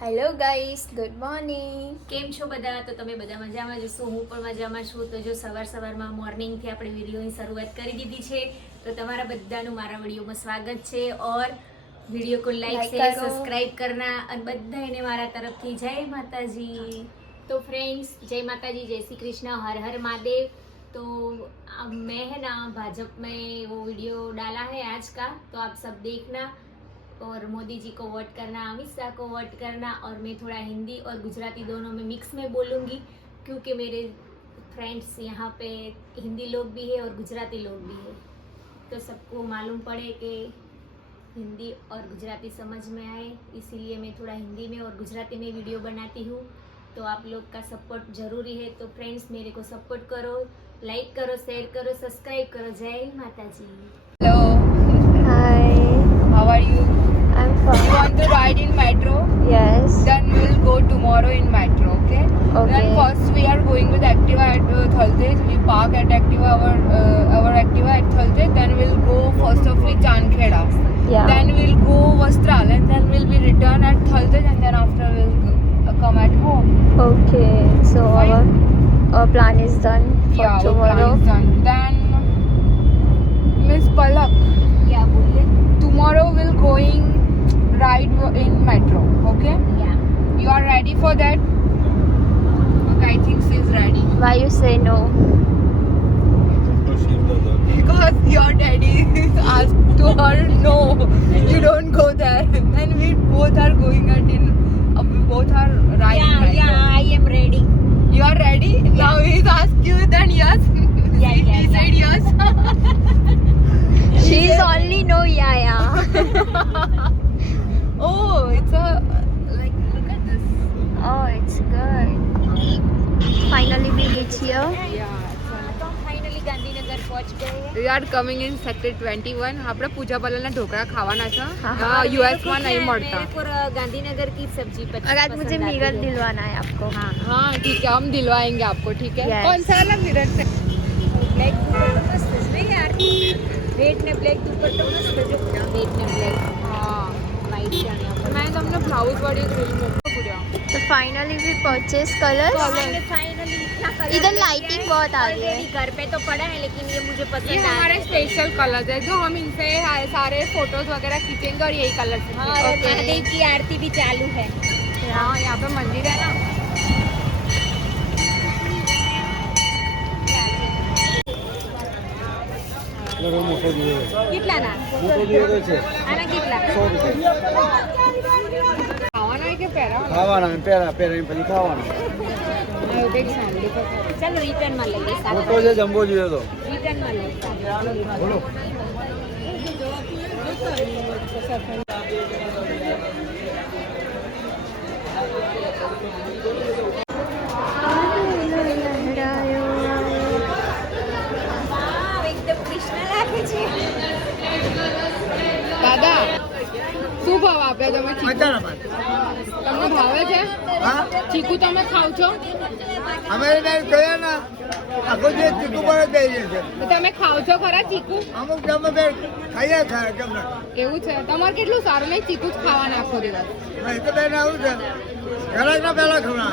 Hello guys, good morning. કેમ છો બધા? તો તમે બધા મજામાં જશો, હું પણ મજામાં છું. તો જો સવારમાં મોર્નિંગથી આપણે વિડીયોની શરૂઆત કરી દીધી છે. તો તમારા બધાનું મારા વિડીયોમાં સ્વાગત છે. ઓર વિડીયો को लाइक शेयर सब्सक्राइब करना और બધા એને મારા તરફથી જય માતાજી. तो फ्रेंड्स, जय माता जी, जय श्री कृष्ण, हर हर महादेव. तो मैं है ना भाजपा में वो वीडियो डाला है आज का, तो आप सब देखना और मोदी जी को वोट करना, अमित शाह को वोट करना. और मैं थोड़ा हिंदी और गुजराती दोनों में मिक्स में बोलूँगी, क्योंकि मेरे फ्रेंड्स यहाँ पे हिंदी लोग भी है और गुजराती लोग भी है, तो सबको मालूम पड़े कि हिंदी और गुजराती समझ में आए, इसीलिए मैं थोड़ा हिंदी में और गुजराती में वीडियो बनाती हूँ. तो आप लोग का सपोर्ट ज़रूरी है. तो फ्रेंड्स, मेरे को सपोर्ट करो, लाइक करो, शेयर करो, सब्सक्राइब करो. जय माता जी. Hello, Hi, how are you? I'm You fine. want to ride in metro? Yes. Then we'll go tomorrow in metro, okay? Okay. Then first we are going with Activa at Thaltej. We park at Activa, our Activa at Thaltej. Then we'll go first of all Chankheda. Yeah. Then we'll go Vastral and then we'll be return at Thaltej and then after we'll come at home. Okay. So Fine. our plan is done for Yeah, our tomorrow. plan is done. Then Miss Palak, क्या बोलिए? tomorrow we'll going ride in metro, okay? Yeah. You are ready for that? Okay, I think she is ready. Why you say no? Because your daddy asked to her, no, you don't go there. Then we both are going at we both are riding metro. I am ready. You are ready? Now he's asked you, then yes? Yeah, he said yes. She's only no yeah. Oh, it's a, like, look at this. Oh, it's good. Finally we reach here. Yeah. तो हम finally Gandhinagar पहुंच गए हैं. We are coming in sector 21. આપણે પૂજા પાલના ઢોકળા ખાવાના છે. हाँ. US માં નહીં મળતા. मेरे को गांधीनगर की सब्जी और आज मुझे मिरर दिलवाना है आपको. हाँ ठीक है, हम दिलवाएंगे आपको, ठीक है? Yes. कौन सा वाला मिरर से? ब्लैक दुपट्टा मस्त है नहीं यार? रेड ने ब्लैक दुपट्टा मस्त है जो. रेड ने ब्लैक. हाँ, वाइट चढ़िया पर. मैं તમને બ્લાઉઝ વાળી રીલ મોકલું પૂજા. तो फाइनली we purchase colors. हमने फाइनली इतना कलर इधर लाइटिंग बहुत आ रही है. ऑलरेडी घर पे तो पड़ा है, लेकिन ये मुझे ये पसंद आ हमारे स्पेशल कलर है जो हम इनसे सारे फोटोज वगैरह खींचेंगे और यही कलर से हाँ, और महादेव की आरती भी चालू है. हाँ, यहाँ पे मंदिर है ना. કેટલા ના? આના કેટલા? ખાવાના હોય કે પહેરાવાના? ખાવાના પહેરા પહેરીને પછી ખાવાના એવું કંઈક સાંભળ્યું તો ખરું. ચાલો રિટર્નમાં લઈએ. ફોટો છે જમ્બો જોઈએ તો રિટર્નમાં લઈએ. બોલો વાવ, એકદમ કૃષ્ણ લાગે છે. દાદા, શું ભાવ આપ્યા તમે ચીકુ? તમને ભાવે છે? ચીકુ તમે ખાવ છો? અમે ગયા ના આખો જે ચીકુ પર જ દઈ છે તો તમે ખાવ છો ખરા ચીકુ? અમુક તમે બે ખાઈએ ખાય કેમ ના એવું છે? તમારે કેટલું સારું નહીં ચીકુ જ ખાવાના આખો દિવસ. એ તો બેન આવું છે ઘરાક ના પહેલા ખવડા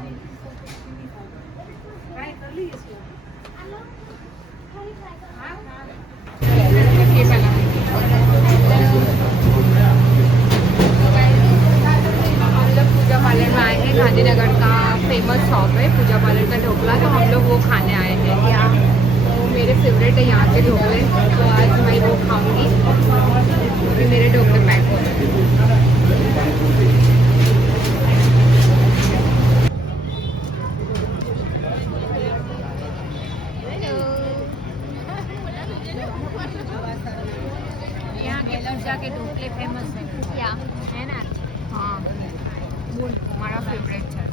पूजा पार्लर में आए हैं। गांधीनगर का फेमस शॉप है पूजा पार्लर का ढोकला, तो हम लोग वो खाने आए हैं यहाँ। तो मेरे फेवरेट है यहाँ के ढोकले, तो आज मैं वो खाऊंगी। अभी मेरे ढोकले पैक हो रहे यहाँ के पूजा के ढोकले फेमस है या है ना। हाँ बोल, हमारा फेवरेट है।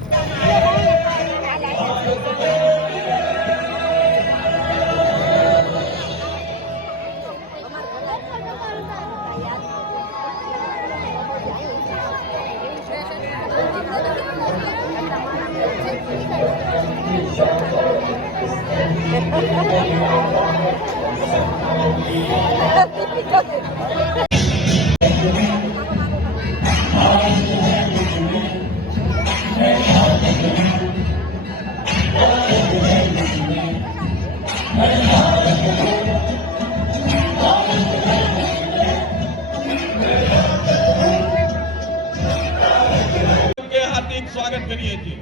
હાર્દિક સ્વાગત કરીએ છીએ.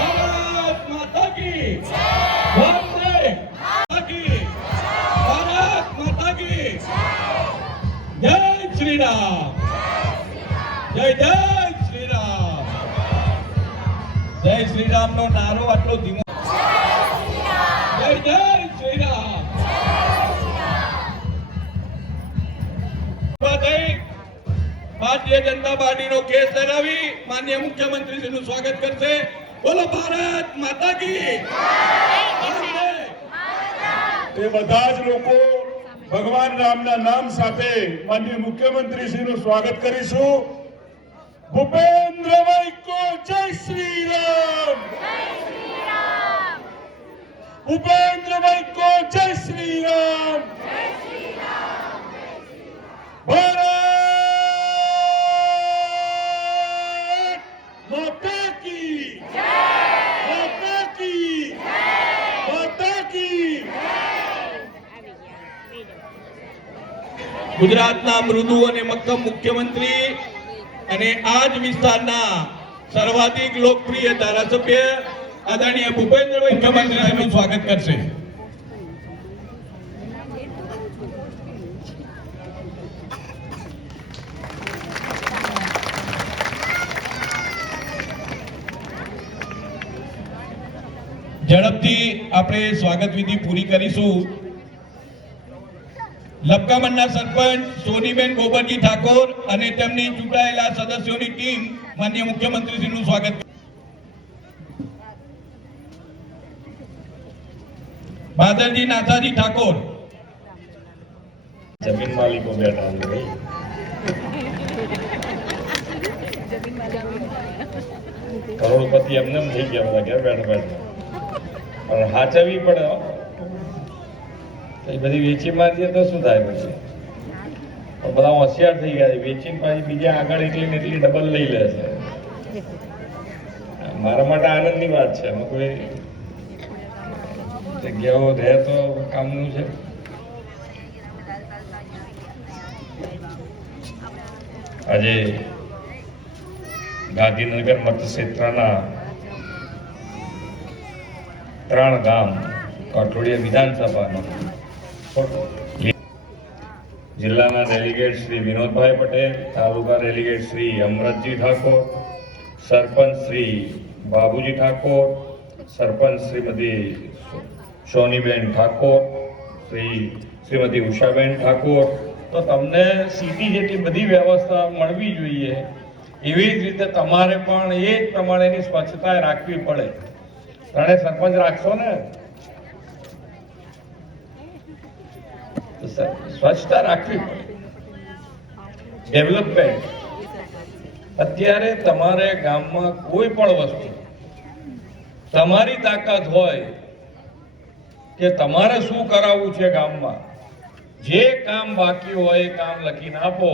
ભારત માતા કી વંદે માતા કી, ભારત માતા કી જય શ્રી રામ, જય જય શ્રી રામ. જય શ્રી રામ નો નારો આટલો ધીમો. જય જય શ્રી રામ. ભારતીય જનતા પાર્ટીનો કેસ ધરાવી માનનીય મુખ્યમંત્રીશ્રીનું સ્વાગત કરશે. બોલો ભારત માતા કી. તે બધા જ લોકો ભગવાન રામના નામ સાથે માનનીય મુખ્યમંત્રીશ્રીનું સ્વાગત કરીશું. ભૂપેન્દ્રભાઈ કો જય શ્રી રામ. ભૂપેન્દ્રભાઈ કો જય શ્રી રામ. ભારત માતા કી, માતા કી, માતા કી. ગુજરાતના મૃદુ અને મક્કમ મુખ્યમંત્રી અને આ જ વિસ્તારના સર્વાધિક લોકપ્રિય ધારાસભ્ય આદરણીય ભૂપેન્દ્રભાઈ મુખ્યમંત્રીનું સ્વાગત કરશે. ઝડપથી આપણે સ્વાગત વિધિ પૂરી કરીશું. લબકામણના સરપંચ સોનીબેન ગોબરજી ઠાકોર અને તેમની ચૂંટાયેલા સદસ્યોની ટીમ માનનીય મુખ્યમંત્રીશ્રીનું સ્વાગત. બાદલજી નાથાજી ઠાકોર. જમીન માલિકો બેઠા છે ભાઈ. કરોડપતિ એમને એમ થઈ ગયા બધા ઘેર બેઠા બેઠા. પણ હાચવવી પડે હો. એ બધી વેચી મારીએ તો શું થાય પછી? પણ બધા હોશિયાર થઈ ગયા છે. વેચીને પાછી બીજા આગળ એટલી ને એટલી ડબલ લઈ લે છે. મારા માટે આનંદની વાત છે. એમાં કોઈ જગ્યાઓ રહે તો કામનું છે. આજે ગાંધીનગર મતક્ષેત્રના 3 ગામ કાટોડિયા વિધાનસભાના જિલ્લાના ડેલિગેટ શ્રી વિનોદભાઈ પટેલ, તાલુકા ડેલિગેટ શ્રી અમરતજી ઠાકોર, સરપંચ શ્રી બાબુજી ઠાકોર, સરપંચ શ્રીમતી સોનીબેન ઠાકોર, શ્રીમતી ઉષાબેન ઠાકોર. તો તમને સીધી જેટલી બધી વ્યવસ્થા મળવી જોઈએ એવી જ રીતે તમારે પણ એ જ પ્રમાણેની સ્વચ્છતા રાખવી પડે. ત્રણે સરપંચ રાખશો ને તો સ્વચ્છતા રાખવી પડે. ડેવલપમેન્ટ અત્યારે તમારે ગામમાં કોઈ પણ વસ્તુ તમારી તાકાત હોય કે તમારે શું કરાવવું છે ગામમાં, જે કામ બાકી હોય એ કામ લખીને આપો.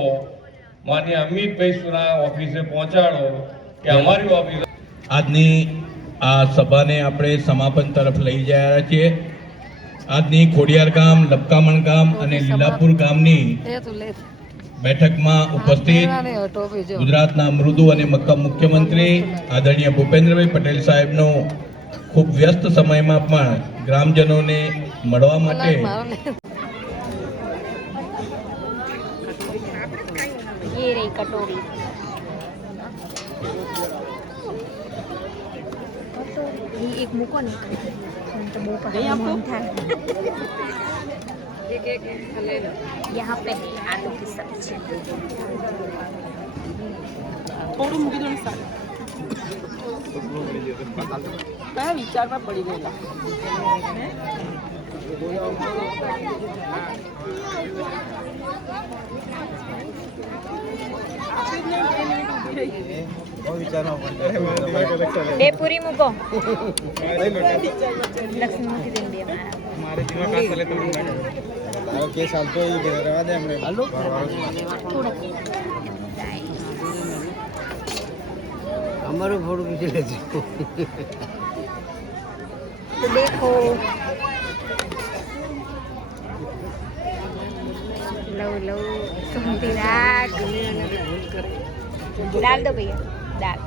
માન્ય અમિતભાઈ સુના ઓફિસે પહોંચાડો કે અમારી ઓફિસ આજની આ સભાને આપણે સમાપન તરફ લઈ જઈ રહ્યા છીએ. આજની ખોડિયાર ગામ, લપકામણ ગામ અને લીલાપુર ગામની બેઠકમાં ઉપસ્થિત ગુજરાતના મૃદુ અને મક્કમ મુખ્યમંત્રી આદરણીય ભૂપેન્દ્રભાઈ પટેલ સાહેબનો ખૂબ વ્યસ્ત સમયમાં પણ ગ્રામજનોને મળવા માટે ये रही कटोरी ये एक मुको ने तो बहुत मन था यहाँ पे आलू की सब्जी થોડું મૂકી દો ને સારું કયા વિચારમાં પડી ગયેલા બે પૂરી મૂકો લક્ષ્મી મૂકી દેંગે અમારું થોડું બીજું લેજો. तो देखो लो लो सुनती रात डाल दो भैया दाल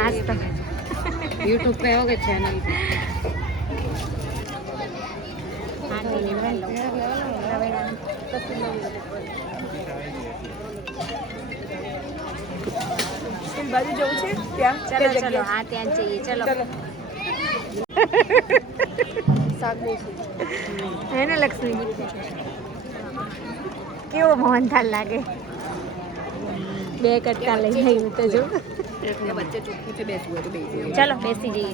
आज तो यूट्यूब पे होगा चैनल पे બાજુ જવું છે ત્યાં चलो चलो हाँ ત્યાં જઈએ चलो है ना लक्ष्मी जी કેવો મોહનથાળ લાગે બે કટકા લઈ આવ્યું તો જો વચ્ચે ચોખ્ખું છે બેસવું હોય તો બેસી ચલો બેસી જઈએ